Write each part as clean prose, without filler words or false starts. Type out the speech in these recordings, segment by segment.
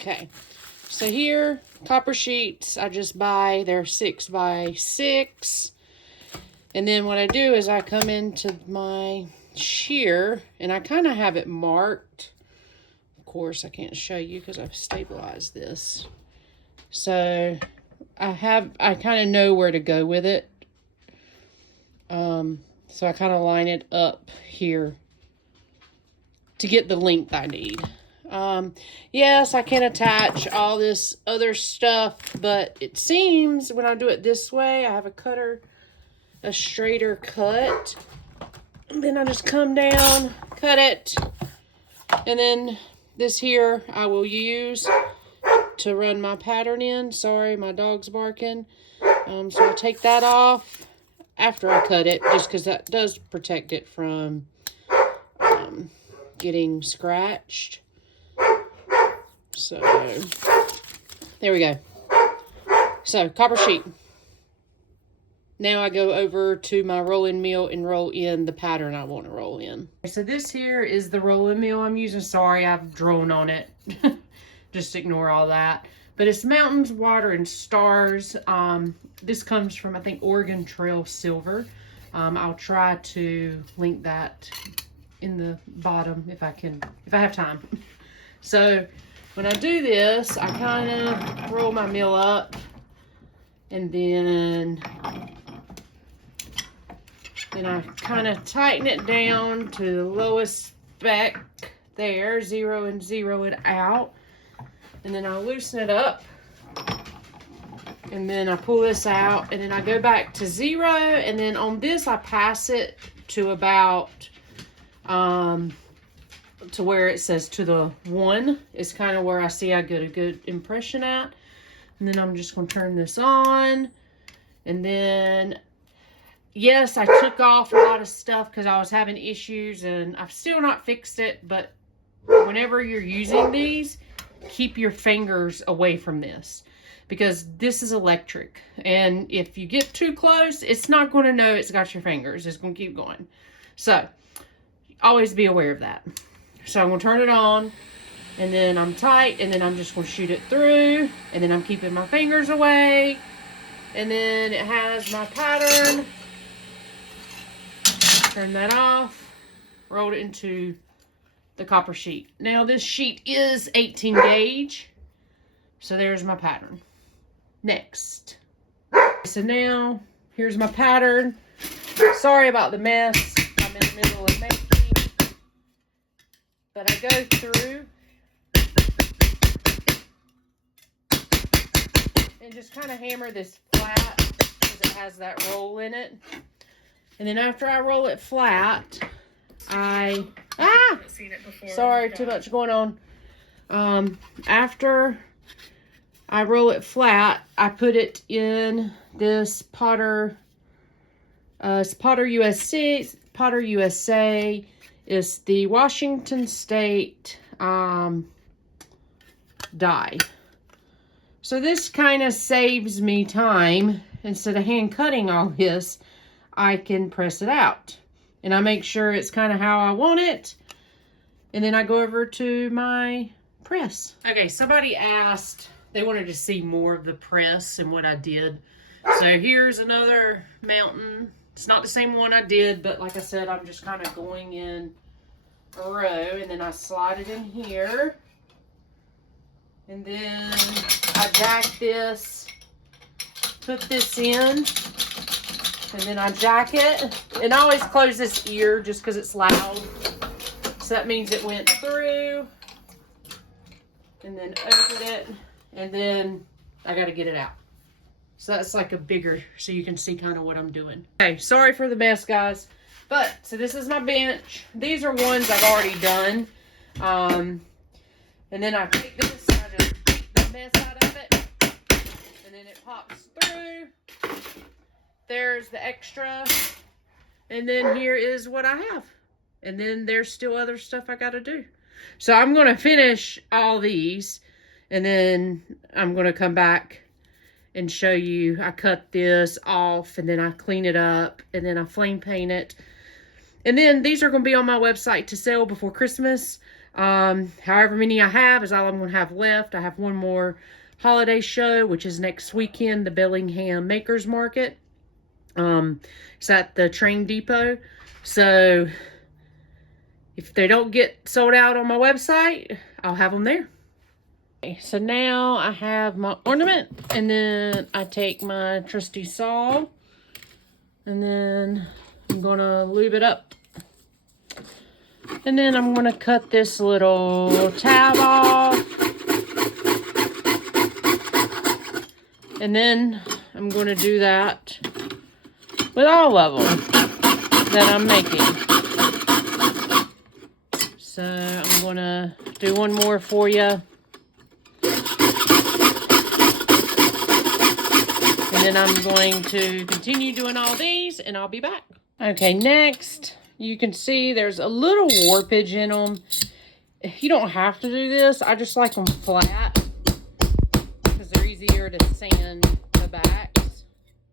Okay, so here, copper sheets, I just buy, they're 6 by 6. And then what I do is I come into my shear, and I kind of have it marked. Of course, I can't show you because I've stabilized this. So I kind of know where to go with it. So I kind of line it up here to get the length I need. Yes, I can attach all this other stuff, but it seems when I do it this way, I have a straighter cut. And then I just come down, cut it, and then this here I will use to run my pattern in. Sorry, my dog's barking. So I take that off after I cut it, just because that does protect it from getting scratched. So there we go. So copper sheet. Now I go over to my rolling mill and roll in the pattern I want to roll in. So this here is the rolling mill I'm using. Sorry, I've drawn on it. Just ignore all that. But it's mountains, water, and stars. This comes from, I think, Oregon Trail Silver. I'll try to link that in the bottom if I have time. So when I do this, I kind of roll my mill up, and then I kind of tighten it down to the lowest spec there, zero it out. And then I loosen it up, and then I pull this out, and then I go back to 0, and then on this I pass it to about to where it says to the 1 is kind of where I see I get a good impression at. And then I'm just going to turn this on, and then yes, I took off a lot of stuff because I was having issues, and I've still not fixed it. But whenever you're using these, keep your fingers away from this, because this is electric, and if you get too close, it's not going to know it's got your fingers. It's going to keep going. So always be aware of that. So I'm going to turn it on, and then I'm tight, and then I'm just going to shoot it through, and then I'm keeping my fingers away, and then it has my pattern. Turn that off, rolled it into the copper sheet. Now this sheet is 18 gauge. So there's my pattern. Next. So now here's my pattern. Sorry about the mess I'm in the middle of making. But I go through and just kind of hammer this flat because it has that roll in it. And then after I roll it flat, sorry, too much going on. After I roll it flat, I put it in this Potter, it's Potter USA. It's the Washington State die. So this kind of saves me time. Instead of hand cutting all this, I can press it out. And I make sure it's kind of how I want it. And then I go over to my press. Okay, somebody asked, they wanted to see more of the press and what I did. So here's another mountain. It's not the same one I did, but like I said, I'm just kind of going in a row, and then I slide it in here. And then I jack this, put this in, and then I jack it. And I always close this ear just because it's loud. So that means it went through. And then open it. And then I got to get it out. So that's like a bigger, so you can see kind of what I'm doing. Okay, sorry for the mess, guys. But, so this is my bench. These are ones I've already done. And then I take this and I just beat the mess out of it. And then it pops through. There's the extra. And then here is what I have. And then there's still other stuff I got to do. So I'm going to finish all these. And then I'm going to come back and show you. I cut this off, and then I clean it up, and then I flame paint it. And then these are going to be on my website to sell before Christmas. However many I have is all I'm going to have left. I have one more holiday show, which is next weekend, the Bellingham Makers Market. It's at the train depot. So if they don't get sold out on my website, I'll have them there. Okay, so now I have my ornament, and then I take my trusty saw, and then I'm gonna lube it up. And then I'm gonna cut this little tab off. And then I'm gonna do that with all of them that I'm making. So I'm gonna do one more for you. And then I'm going to continue doing all these, and I'll be back. Okay, next, you can see there's a little warpage in them. You don't have to do this. I just like them flat because they're easier to sand the backs.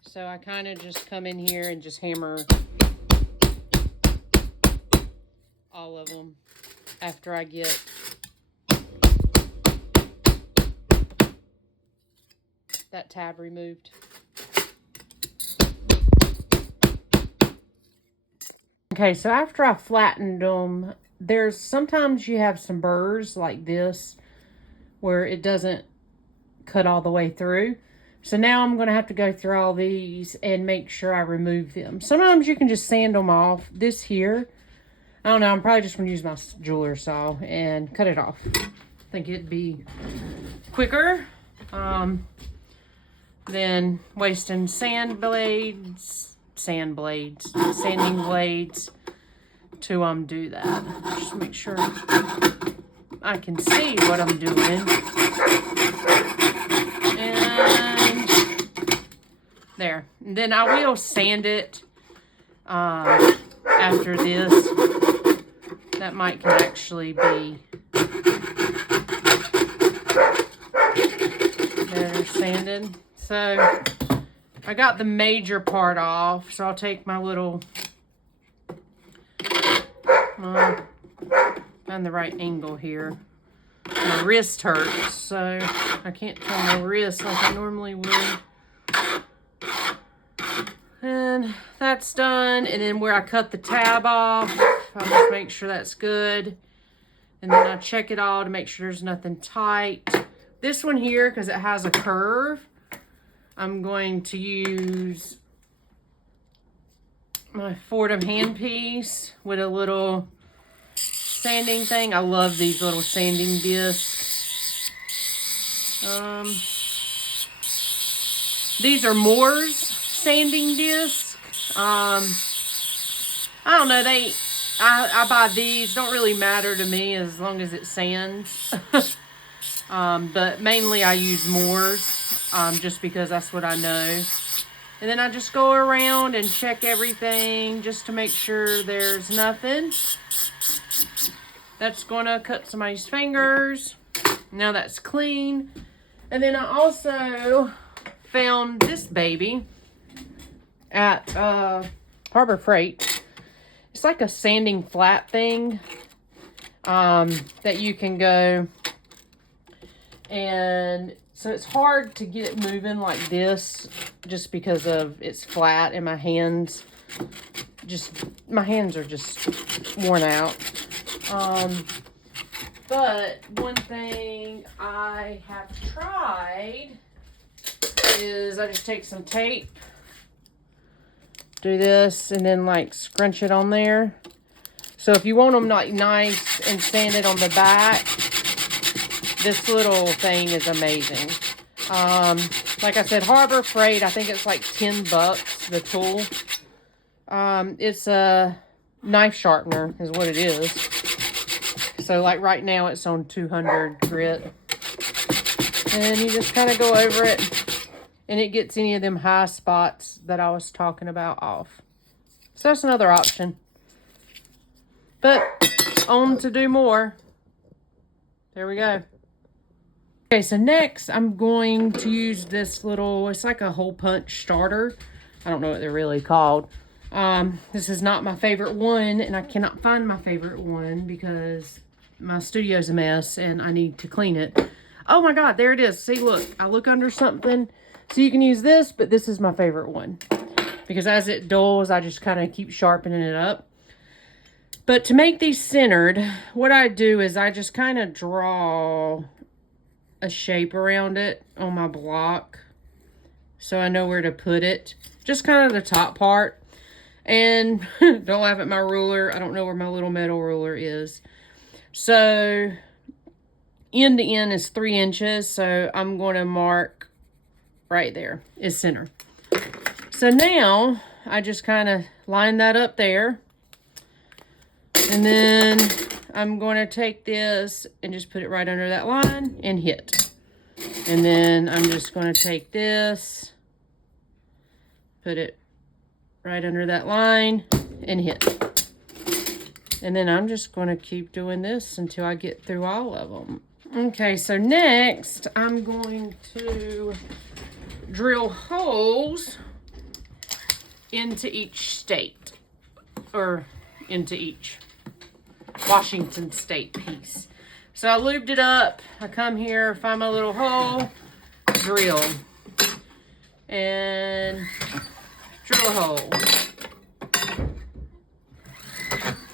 So I kind of just come in here and just hammer all of them after I get that tab removed. Okay, so after I flattened them, there's sometimes you have some burrs like this where it doesn't cut all the way through. So now I'm going to have to go through all these and make sure I remove them. Sometimes you can just sand them off. This here, I don't know, I'm probably just going to use my jeweler saw and cut it off. I think it'd be quicker than wasting sanding blades to do that. Just make sure I can see what I'm doing. And there. And then I will sand it after this. That might can actually be better sanded. So I got the major part off, so I'll take my little, find the right angle here. My wrist hurts, so I can't turn my wrist like I normally would. And that's done. And then where I cut the tab off, I'll just make sure that's good. And then I check it all to make sure there's nothing tight. This one here, because it has a curve, I'm going to use my Fordham handpiece with a little sanding thing. I love these little sanding discs. These are Moore's sanding discs. I don't know, I buy these, don't really matter to me as long as it sands. But mainly I use Moore's. Just because that's what I know. And then I just go around and check everything just to make sure there's nothing that's going to cut somebody's fingers. Now that's clean. And then I also found this baby at Harbor Freight. It's like a sanding flat thing that you can go, and so it's hard to get it moving like this just because of it's flat and my hands are just worn out. But one thing I have tried is I just take some tape, do this, and then like scrunch it on there. So if you want them like nice and sanded on the back, this little thing is amazing. Like I said, Harbor Freight, I think it's like $10, the tool. It's a knife sharpener is what it is. So like right now it's on 200 grit. And you just kind of go over it, and it gets any of them high spots that I was talking about off. So that's another option. But on to do more. There we go. Okay, so next I'm going to use this little, it's like a hole punch starter. I don't know what they're really called. This is not my favorite one, and I cannot find my favorite one because my studio's a mess and I need to clean it. Oh my God, there it is. See, look, I look under something. So you can use this, but this is my favorite one. Because as it dulls, I just kind of keep sharpening it up. But to make these centered, what I do is I just kind of draw a shape around it on my block. So I know where to put it. Just kind of the top part. And don't laugh at my ruler. I don't know where my little metal ruler is. So end to end is 3 inches. So I'm going to mark right there is center. So now I just kind of line that up there. And then I'm going to take this and just put it right under that line and hit. And then I'm just going to take this, put it right under that line and hit. And then I'm just going to keep doing this until I get through all of them. Okay, so next I'm going to drill holes into each state, or into each Washington state piece. So I lubed it up. I come here, find my little hole, drill, and drill a hole,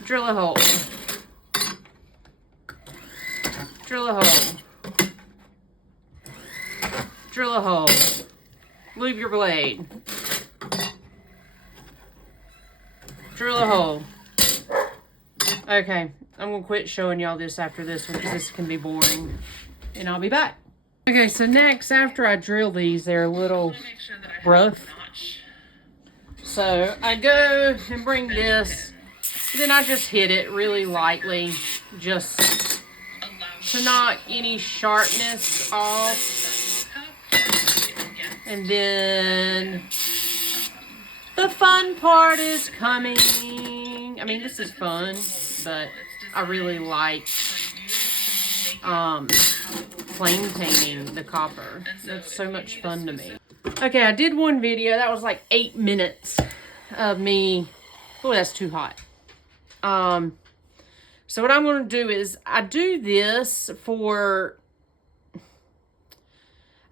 drill a hole, drill a hole, drill a hole, lube your blade, drill a hole. Okay, I'm going to quit showing y'all this after this one because this can be boring. And I'll be back. Okay, so next, after I drill these, they're a little rough. So I go and bring this. Then I just hit it really lightly. Just to knock any sharpness off. And then the fun part is coming. I mean, this is fun, but I really like flame painting the copper. That's so much fun to me. Okay, I did one video. That was like 8 minutes of me. Oh, that's too hot. So what I'm going to do is I do this for,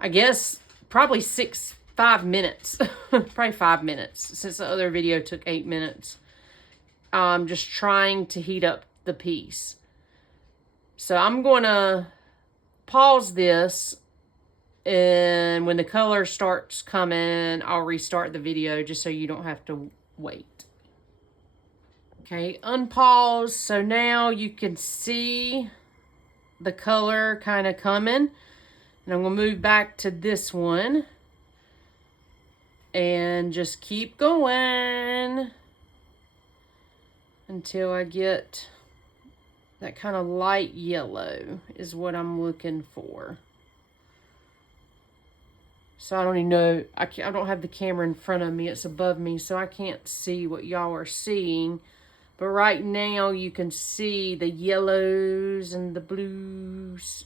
I guess, probably 5 minutes. Probably 5 minutes, since the other video took 8 minutes. Just trying to heat up the piece. So I'm going to pause this, and when the color starts coming, I'll restart the video just so you don't have to wait. Okay, unpause. So now you can see the color kind of coming. And I'm going to move back to this one and just keep going until I get that kind of light yellow is what I'm looking for. So I don't even know, I don't have the camera in front of me, it's above me, so I can't see what y'all are seeing. But right now you can see the yellows and the blues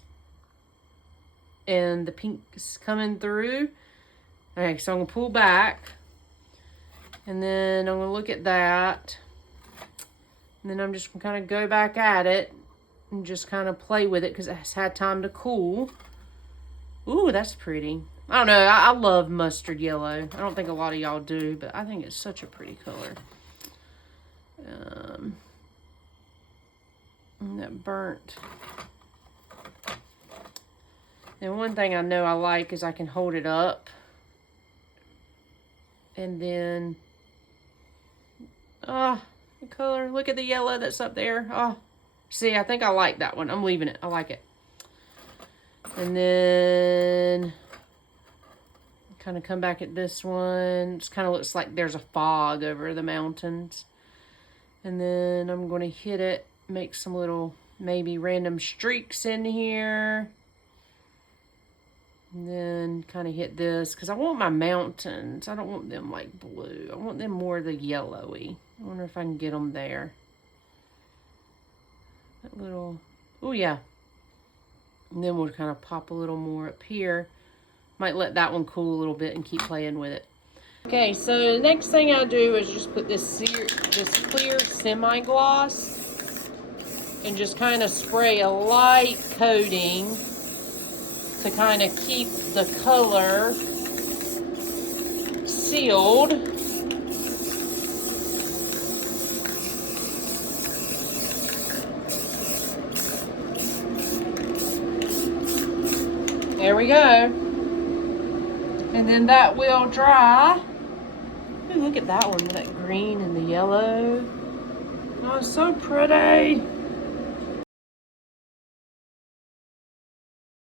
and the pinks coming through. Okay, so I'm gonna pull back, and then I'm gonna look at that. And then I'm just going to kind of go back at it and just kind of play with it because it's had time to cool. Ooh, that's pretty. I don't know. I love mustard yellow. I don't think a lot of y'all do, but I think it's such a pretty color. And that burnt. And one thing I know I like is I can hold it up. And then... color. Look at the yellow that's up there. Oh, see, I think I like that one. I'm leaving it. I like it. And then kind of come back at this one. It kind of looks like there's a fog over the mountains. And then I'm going to hit it, make some little maybe random streaks in here. And then kind of hit this because I want my mountains. I don't want them like blue. I want them more the yellowy. I wonder if I can get them there. That little, oh yeah. And then we'll kind of pop a little more up here. Might let that one cool a little bit and keep playing with it. Okay, so the next thing I do is just put this clear semi-gloss and just kind of spray a light coating to kind of keep the color sealed. There we go. And then that will dry. Ooh, look at that one with that green and the yellow. Oh, so pretty.